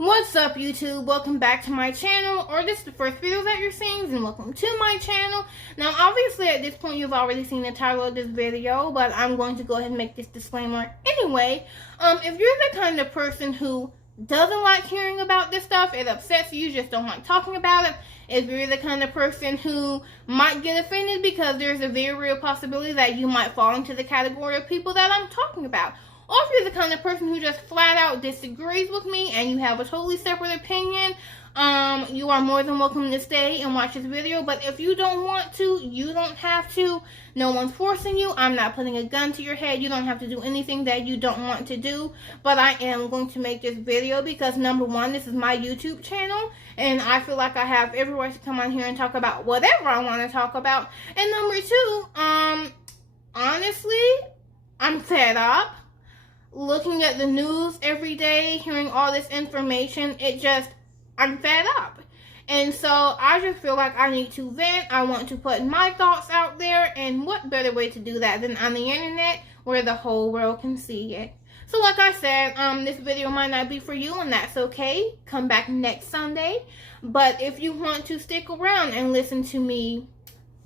What's up, YouTube? Welcome back to my channel, or this is the first video that you're seeing, then welcome to my channel. Now, obviously, at this point, you've already seen the title of this video, but I'm going to go ahead and make this disclaimer anyway. If you're the kind of person who doesn't like hearing about this stuff, it upsets you, just don't like talking about it. If you're the kind of person who might get offended because there's a very real possibility that you might fall into the category of people that I'm talking about. Or if you're the kind of person who just flat out disagrees with me and you have a totally separate opinion, you are more than welcome to stay and watch this video. But if you don't want to, you don't have to. No one's forcing you. I'm not putting a gun to your head. You don't have to do anything that you don't want to do. But I am going to make this video because, number one, this is my YouTube channel. And I feel like I have every right to come on here and talk about whatever I want to talk about. And number two, honestly, I'm fed up. Looking at the news every day, hearing all this information, I'm fed up. And so I just feel like I need to vent. I want to put my thoughts out there, and what better way to do that than on the internet where the whole world can see it. So like I said, this video might not be for you, and that's okay. Come back next Sunday. But if you want to stick around and listen to me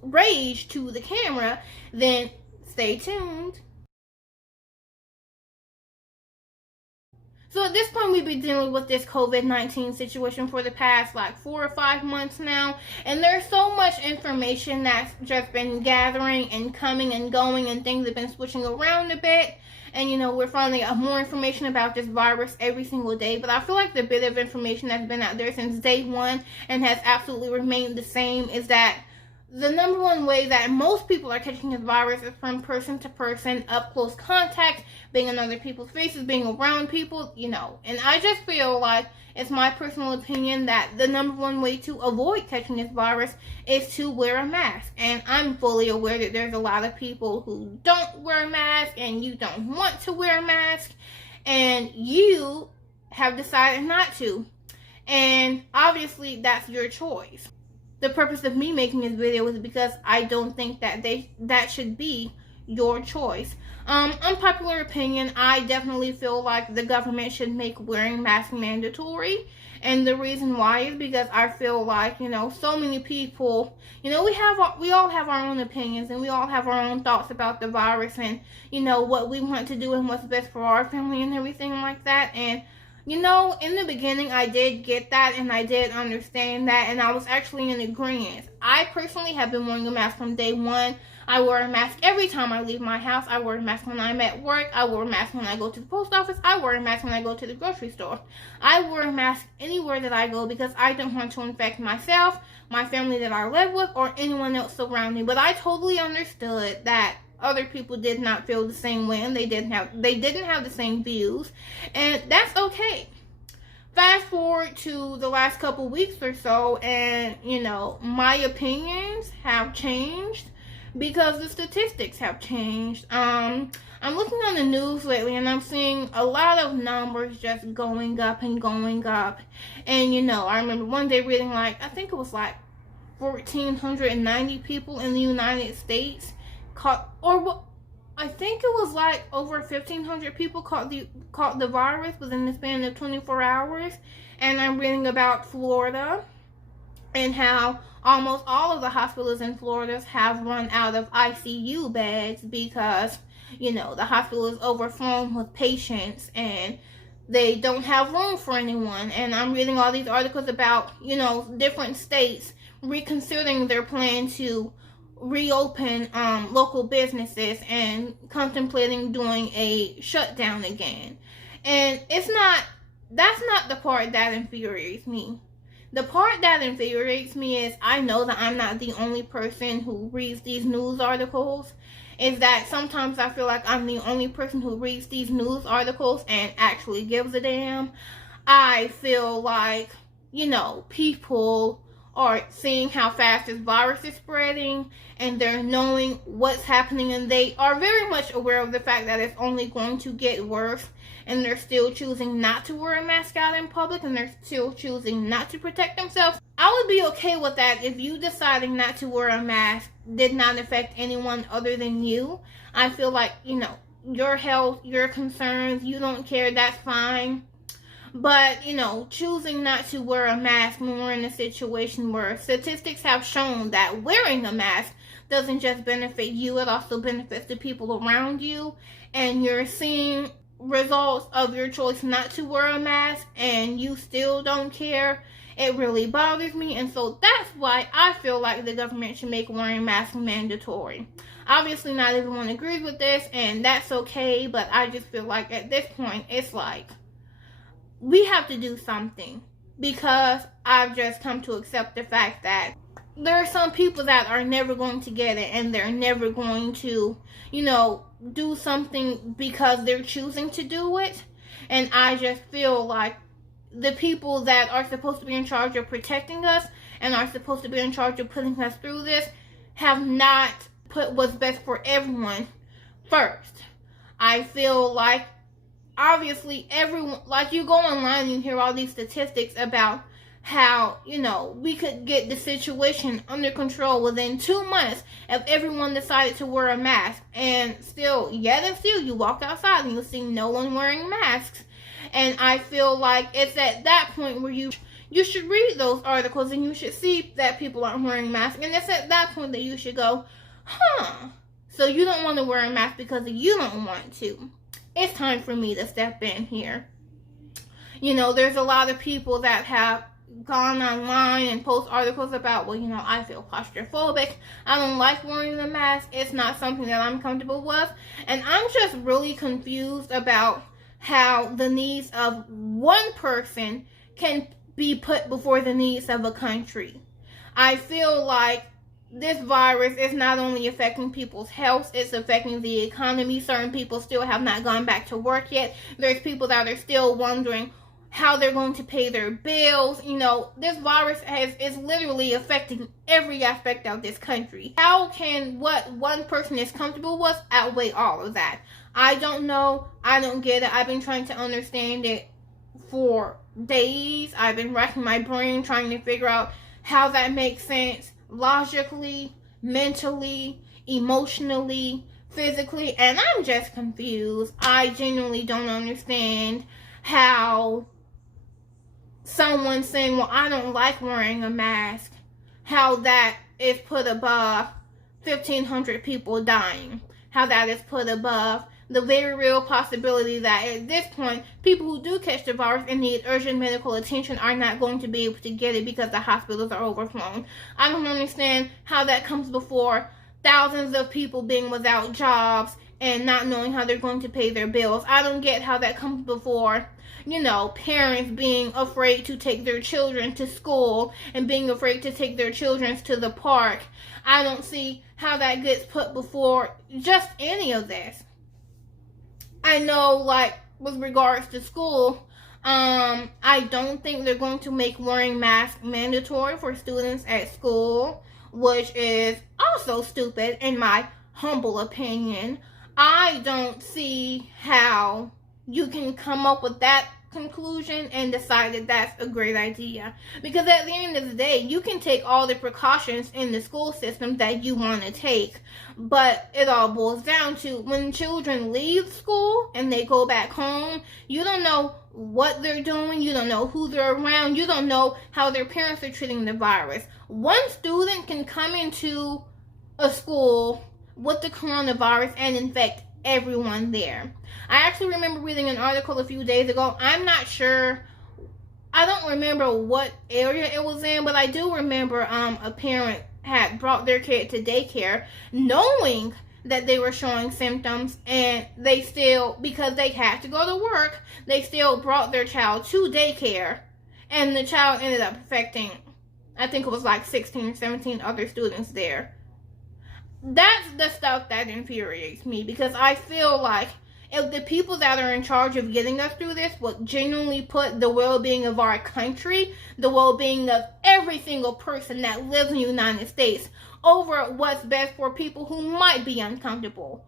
rage to the camera, then stay tuned. So at this point, we've been dealing with this COVID-19 situation for the past 4 or 5 months now. And there's so much information that's just been gathering and coming and going, and things have been switching around a bit. And, we're finding out more information about this virus every single day. But I feel like the bit of information that's been out there since day one and has absolutely remained the same is that the number one way that most people are catching this virus is from person to person, up close contact, being in other people's faces, being around people, And I just feel like it's my personal opinion that the number one way to avoid catching this virus is to wear a mask. And I'm fully aware that there's a lot of people who don't wear a mask and you don't want to wear a mask and you have decided not to. And obviously that's your choice. The purpose of me making this video is because I don't think that should be your choice. Unpopular opinion, I definitely feel like the government should make wearing masks mandatory. And the reason why is because I feel like, so many people, we all have our own opinions and we all have our own thoughts about the virus and, what we want to do and what's best for our family and everything like that. And in the beginning, I did get that, and I did understand that, and I was actually in agreement. I personally have been wearing a mask from day one. I wear a mask every time I leave my house. I wear a mask when I'm at work. I wear a mask when I go to the post office. I wear a mask when I go to the grocery store. I wear a mask anywhere that I go because I don't want to infect myself, my family that I live with, or anyone else around me. But I totally understood that other people did not feel the same way, and they didn't have the same views, and that's okay. Fast forward to the last couple weeks or so, and my opinions have changed because the statistics have changed. I'm looking on the news lately, and I'm seeing a lot of numbers just going up and going up. And I remember one day reading I think it was 1,490 people in the United States I think it was over 1,500 people caught the virus within the span of 24 hours. And I'm reading about Florida and how almost all of the hospitals in Florida have run out of ICU beds because, the hospital is overflowing with patients and they don't have room for anyone. And I'm reading all these articles about, different states reconsidering their plan to reopen local businesses and contemplating doing a shutdown again. And that's not the part that infuriates me. The part that infuriates me is I know that I'm not the only person who reads these news articles. Is that sometimes I feel like I'm the only person who reads these news articles and actually gives a damn. I feel like, people are seeing how fast this virus is spreading, and they're knowing what's happening, and they are very much aware of the fact that it's only going to get worse, and they're still choosing not to wear a mask out in public, and they're still choosing not to protect themselves. I would be okay with that if you deciding not to wear a mask did not affect anyone other than you. I feel like, your health, your concerns, you don't care, that's fine. But, choosing not to wear a mask when we're in a situation where statistics have shown that wearing a mask doesn't just benefit you, it also benefits the people around you. And you're seeing results of your choice not to wear a mask and you still don't care. It really bothers me. And so that's why I feel like the government should make wearing masks mandatory. Obviously, not everyone agrees with this, and that's okay. But I just feel like at this point, it's like, we have to do something, because I've just come to accept the fact that there are some people that are never going to get it, and they're never going to, do something because they're choosing to do it. And I just feel like the people that are supposed to be in charge of protecting us and are supposed to be in charge of putting us through this have not put what's best for everyone first. I feel like, obviously, everyone, like, you go online and you hear all these statistics about how, we could get the situation under control within 2 months if everyone decided to wear a mask. And still, you walk outside and you see no one wearing masks. And I feel like it's at that point where you should read those articles and you should see that people aren't wearing masks. And it's at that point that you should go, so you don't want to wear a mask because you don't want to. It's time for me to step in here. There's a lot of people that have gone online and post articles about, I feel claustrophobic. I don't like wearing the mask. It's not something that I'm comfortable with. And I'm just really confused about how the needs of one person can be put before the needs of a country. I feel like this virus is not only affecting people's health, it's affecting the economy. Certain people still have not gone back to work yet. There's people that are still wondering how they're going to pay their bills. This virus is literally affecting every aspect of this country. How can what one person is comfortable with outweigh all of that? I don't know. I don't get it. I've been trying to understand it for days. I've been racking my brain trying to figure out how that makes sense logically, mentally, emotionally, physically, and I'm just confused. I genuinely don't understand how someone saying, well, I don't like wearing a mask, how that is put above 1,500 people dying, how that is put above the very real possibility that at this point, people who do catch the virus and need urgent medical attention are not going to be able to get it because the hospitals are overflown. I don't understand how that comes before thousands of people being without jobs and not knowing how they're going to pay their bills. I don't get how that comes before, parents being afraid to take their children to school and being afraid to take their children to the park. I don't see how that gets put before just any of this. I know, with regards to school, I don't think they're going to make wearing masks mandatory for students at school, which is also stupid in my humble opinion. I don't see how you can come up with that conclusion and decide that that's a great idea. Because at the end of the day, you can take all the precautions in the school system that you want to take, but it all boils down to when children leave school and they go back home, you don't know what they're doing, you don't know who they're around, you don't know how their parents are treating the virus. One student can come into a school with the coronavirus and infect everyone there. I actually remember reading an article a few days ago. I'm not sure, I don't remember what area it was in, but I do remember a parent had brought their kid to daycare knowing that they were showing symptoms, and they still, because they had to go to work, they still brought their child to daycare, and the child ended up infecting, I think it was 16 or 17 other students there. That's the stuff that infuriates me, because I feel like if the people that are in charge of getting us through this would genuinely put the well-being of our country, the well-being of every single person that lives in the United States, over what's best for people who might be uncomfortable,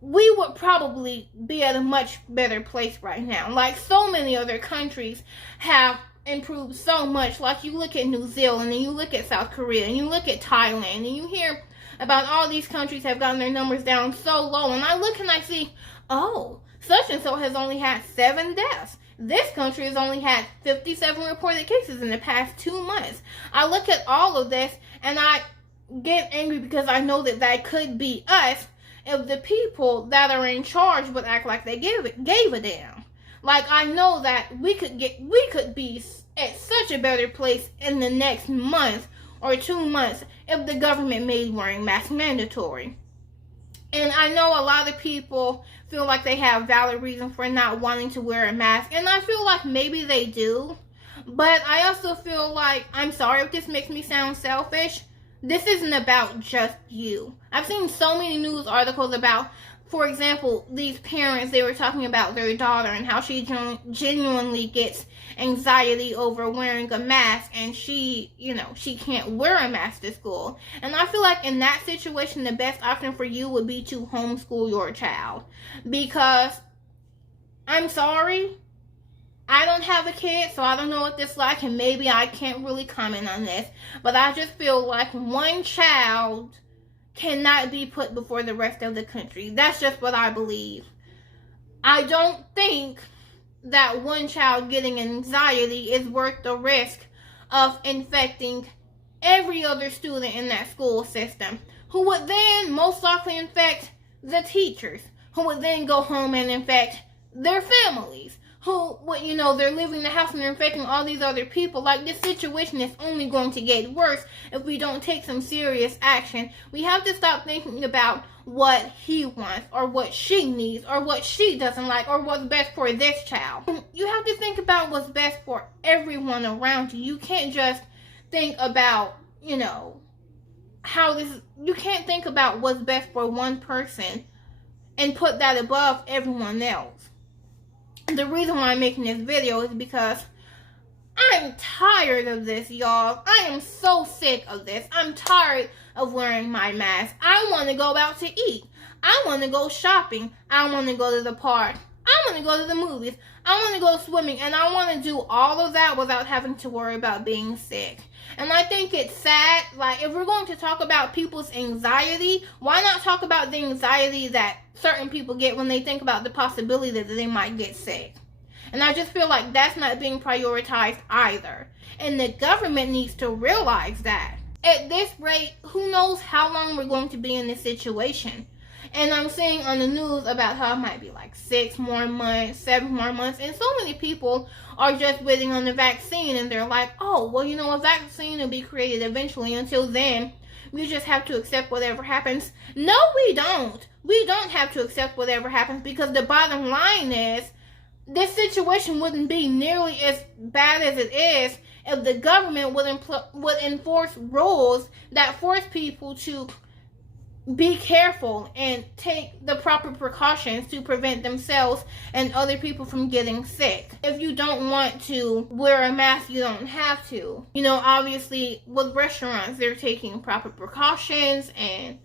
we would probably be at a much better place right now. So many other countries have improved so much. You look at New Zealand, and you look at South Korea, and you look at Thailand, and you hear about all these countries have gotten their numbers down so low, and I look and I see, oh, such and so has only had 7 deaths. This country has only had 57 reported cases in the past 2 months. I look at all of this and I get angry because I know that that could be us if the people that are in charge would act like they gave a damn. Like, I know that we could be at such a better place in the next month or 2 months if the government made wearing masks mandatory. And I know a lot of people feel like they have valid reasons for not wanting to wear a mask, and I feel like maybe they do. But I also feel like, I'm sorry if this makes me sound selfish, this isn't about just you. I've seen so many news articles about, for example, these parents, they were talking about their daughter and how she genuinely gets anxiety over wearing a mask, and she can't wear a mask to school. And I feel like in that situation, the best option for you would be to homeschool your child. Because, I'm sorry, I don't have a kid, so I don't know what this is like, and maybe I can't really comment on this. But I just feel like one child cannot be put before the rest of the country. That's just what I believe. I don't think that one child getting anxiety is worth the risk of infecting every other student in that school system, who would then most likely infect the teachers, who would then go home and infect their families, who would, they're leaving the house and they're infecting all these other people. Like, this situation is only going to get worse if we don't take some serious action. We have to stop thinking about what he wants or what she needs or what she doesn't like or what's best for this child. You have to think about what's best for everyone around you. You can't just think about, you can't think about what's best for one person and put that above everyone else. The reason why I'm making this video is because I'm tired of this, y'all. I am so sick of this. I'm tired of wearing my mask. I want to go out to eat. I want to go shopping. I want to go to the park. I want to go to the movies. I want to go swimming. And I want to do all of that without having to worry about being sick. And I think it's sad. Like, if we're going to talk about people's anxiety, why not talk about the anxiety that certain people get when they think about the possibility that they might get sick? And I just feel like that's not being prioritized either. And the government needs to realize that. At this rate, who knows how long we're going to be in this situation. And I'm seeing on the news about how it might be like 6 more months, 7 more months. And so many people are just waiting on the vaccine. And they're like, oh, well, a vaccine will be created eventually. Until then, we just have to accept whatever happens. No, we don't. We don't have to accept whatever happens, because the bottom line is, this situation wouldn't be nearly as bad as it is if the government would enforce rules that force people to be careful and take the proper precautions to prevent themselves and other people from getting sick. If you don't want to wear a mask, you don't have to. Obviously, with restaurants, they're taking proper precautions, and,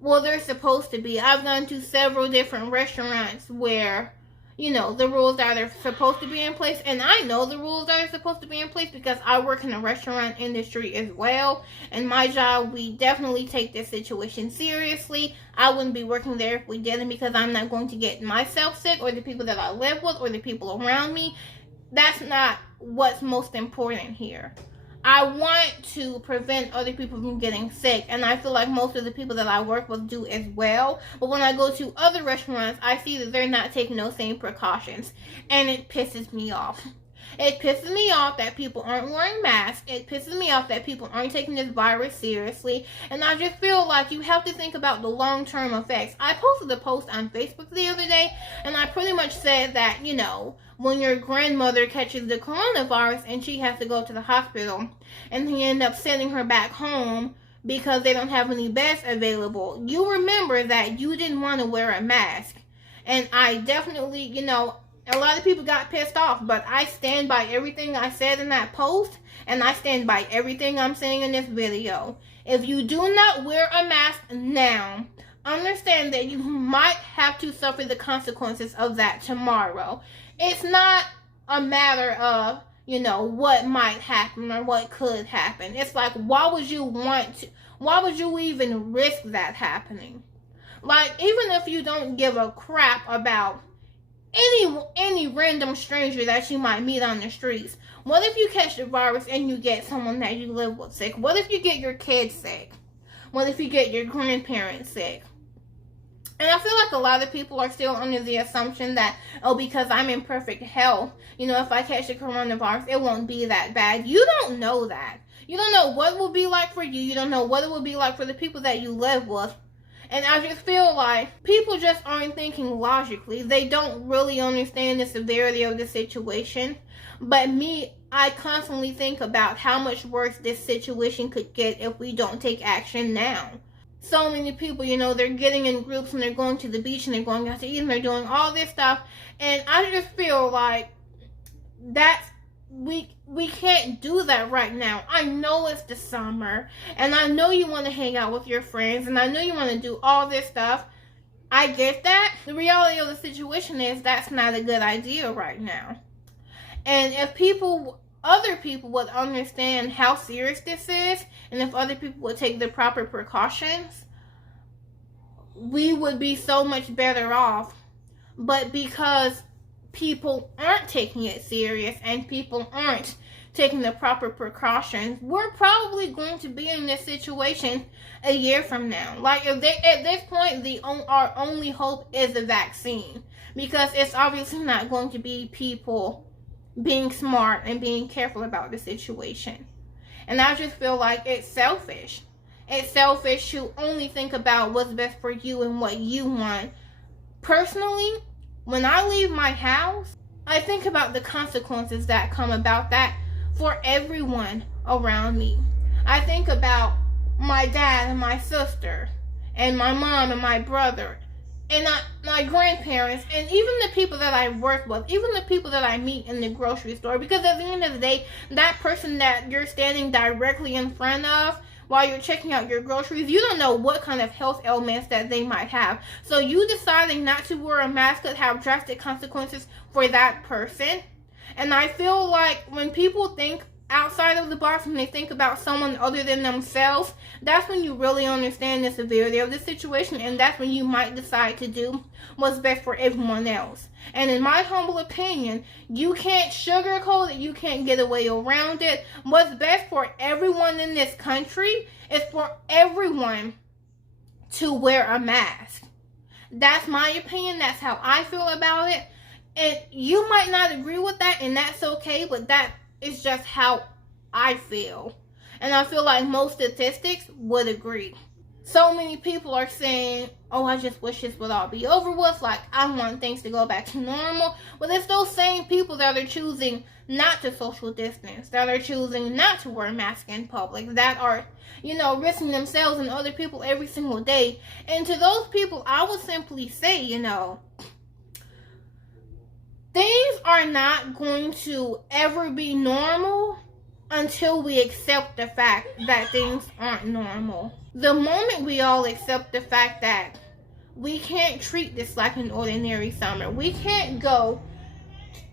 well, they're supposed to be. I've gone to several different restaurants where, the rules that are supposed to be in place. And I know the rules that are supposed to be in place because I work in the restaurant industry as well. And my job, we definitely take this situation seriously. I wouldn't be working there if we didn't, because I'm not going to get myself sick or the people that I live with or the people around me. That's not what's most important here. I want to prevent other people from getting sick, and I feel like most of the people that I work with do as well. But when I go to other restaurants, I see that they're not taking those same precautions, and it pisses me off. It pisses me off that people aren't wearing masks. It pisses me off that people aren't taking this virus seriously. And I just feel like you have to think about the long-term effects. I posted a post on Facebook the other day, and I pretty much said that, when your grandmother catches the coronavirus and she has to go to the hospital, and they end up sending her back home because they don't have any beds available, you remember that you didn't want to wear a mask. And I definitely, a lot of people got pissed off, but I stand by everything I said in that post, and I stand by everything I'm saying in this video. If you do not wear a mask now, understand that you might have to suffer the consequences of that tomorrow. It's not a matter of, what might happen or what could happen. It's like, why would you even risk that happening? Like, even if you don't give a crap about any random stranger that you might meet on the streets. What if you catch the virus and you get someone that you live with sick? What if you get your kids sick? What if you get your grandparents sick? And I feel like a lot of people are still under the assumption that, oh, because I'm in perfect health, if I catch the coronavirus, it won't be that bad. You don't know that. You don't know what it will be like for you. You don't know what it will be like for the people that you live with. And I just feel like people just aren't thinking logically. They don't really understand the severity of the situation. But me, I constantly think about how much worse this situation could get if we don't take action now. So many people, they're getting in groups and they're going to the beach and they're going out to eat and they're doing all this stuff. And I just feel like we can't do that right now. I know it's the summer and I know you want to hang out with your friends and I know you want to do all this stuff. I get that. The reality of the situation is that's not a good idea right now. And if other people would understand how serious this is, and if other people would take the proper precautions, we would be so much better off. But because people aren't taking it serious and people aren't taking the proper precautions, we're probably going to be in this situation a year from now. Like, at this point, our only hope is a vaccine, because it's obviously not going to be people being smart and being careful about the situation. And I just feel like it's selfish. It's selfish to only think about what's best for you and what you want. Personally, when I leave my house, I think about the consequences that come about that for everyone around me. I think about my dad and my sister and my mom and my brother and my grandparents, and even the people that I work with, even the people that I meet in the grocery store. Because at the end of the day, that person that you're standing directly in front of while you're checking out your groceries, you don't know what kind of health ailments that they might have. So you deciding not to wear a mask could have drastic consequences for that person. And I feel like when people think outside of the box, when they think about someone other than themselves, that's when you really understand the severity of the situation, and that's when you might decide to do what's best for everyone else. And in my humble opinion, you can't sugarcoat it, you can't get away around it. What's best for everyone in this country is for everyone to wear a mask. That's my opinion, that's how I feel about it. And you might not agree with that, and that's okay, but that is just how I feel. And I feel like most statistics would agree. So many people are saying, oh, I just wish this would all be over with. Like, I want things to go back to normal. Well, it's those same people that are choosing not to social distance, that are choosing not to wear masks in public, that are, risking themselves and other people every single day. And to those people, I would simply say, things are not going to ever be normal until we accept the fact that things aren't normal. The moment we all accept the fact that we can't treat this like an ordinary summer, we can't go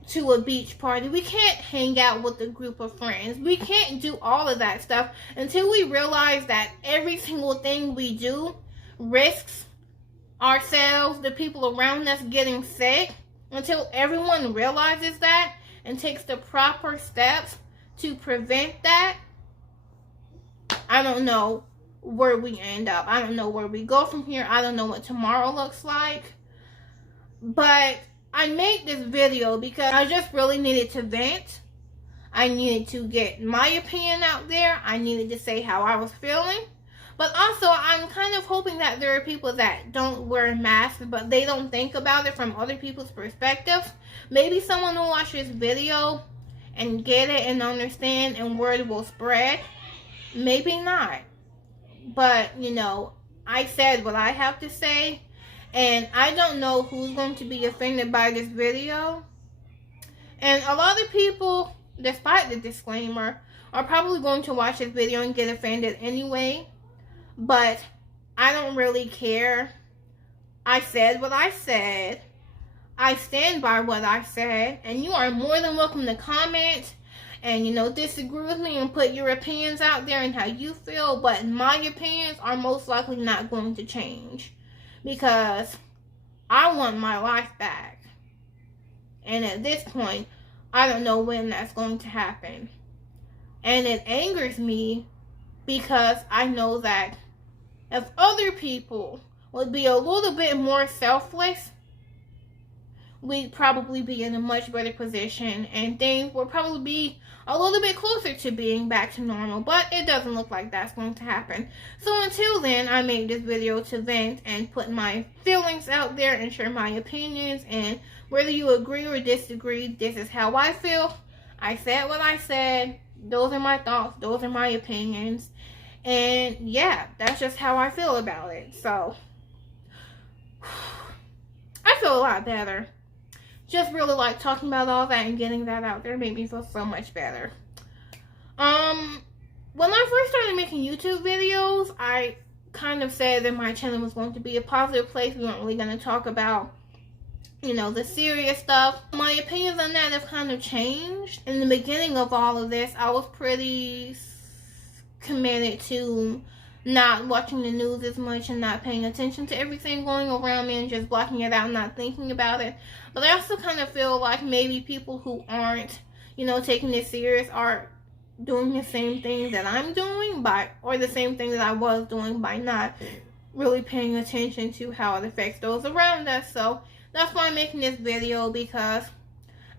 to a beach party, we can't hang out with a group of friends, we can't do all of that stuff until we realize that every single thing we do risks ourselves, the people around us getting sick. Until everyone realizes that and takes the proper steps to prevent that, I don't know where we end up. I don't know where we go from here. I don't know what tomorrow looks like. But I made this video because I just really needed to vent. I needed to get my opinion out there. I needed to say how I was feeling. But also, I'm kind of hoping that there are people that don't wear masks, but they don't think about it from other people's perspectives. Maybe someone will watch this video and get it and understand, and word will spread. Maybe not. But, I said what I have to say, and I don't know who's going to be offended by this video. And a lot of people, despite the disclaimer, are probably going to watch this video and get offended anyway. But I don't really care. I said what I said. I stand by what I said. And you are more than welcome to comment and, disagree with me and put your opinions out there and how you feel. But my opinions are most likely not going to change. Because I want my life back. And at this point, I don't know when that's going to happen. And it angers me because I know that if other people would be a little bit more selfless, we'd probably be in a much better position and things would probably be a little bit closer to being back to normal. But it doesn't look like that's going to happen. So until then, I made this video to vent and put my feelings out there and share my opinions. And whether you agree or disagree, this is how I feel. I said what I said. Those are my thoughts. Those are my opinions. And yeah, that's just how I feel about it. So I feel a lot better. Just really like talking about all that and getting that out there made me feel so much better. When I first started making YouTube videos, I kind of said that my channel was going to be a positive place. We weren't really going to talk about, you know, the serious stuff. My opinions on that have kind of changed. In the beginning of all of this, I was pretty committed to not watching the news as much and not paying attention to everything going around me and just blocking it out and not thinking about it. But I also kind of feel like maybe people who aren't, you know, taking this serious are doing the same thing that I'm doing or the same thing that I was doing by not really paying attention to how it affects those around us. So that's why I'm making this video, because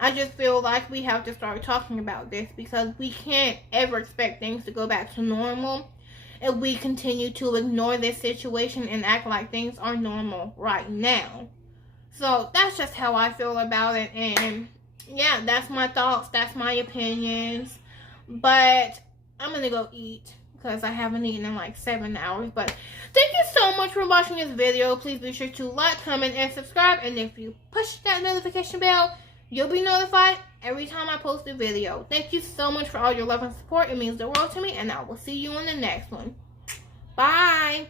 I just feel like we have to start talking about this, because we can't ever expect things to go back to normal if we continue to ignore this situation and act like things are normal right now. So that's just how I feel about it. And yeah, that's my thoughts. That's my opinions. But I'm going to go eat because I haven't eaten in like 7 hours. But thank you so much for watching this video. Please be sure to like, comment, and subscribe. And if you push that notification bell, you'll be notified every time I post a video. Thank you so much for all your love and support. It means the world to me, and I will see you in the next one. Bye.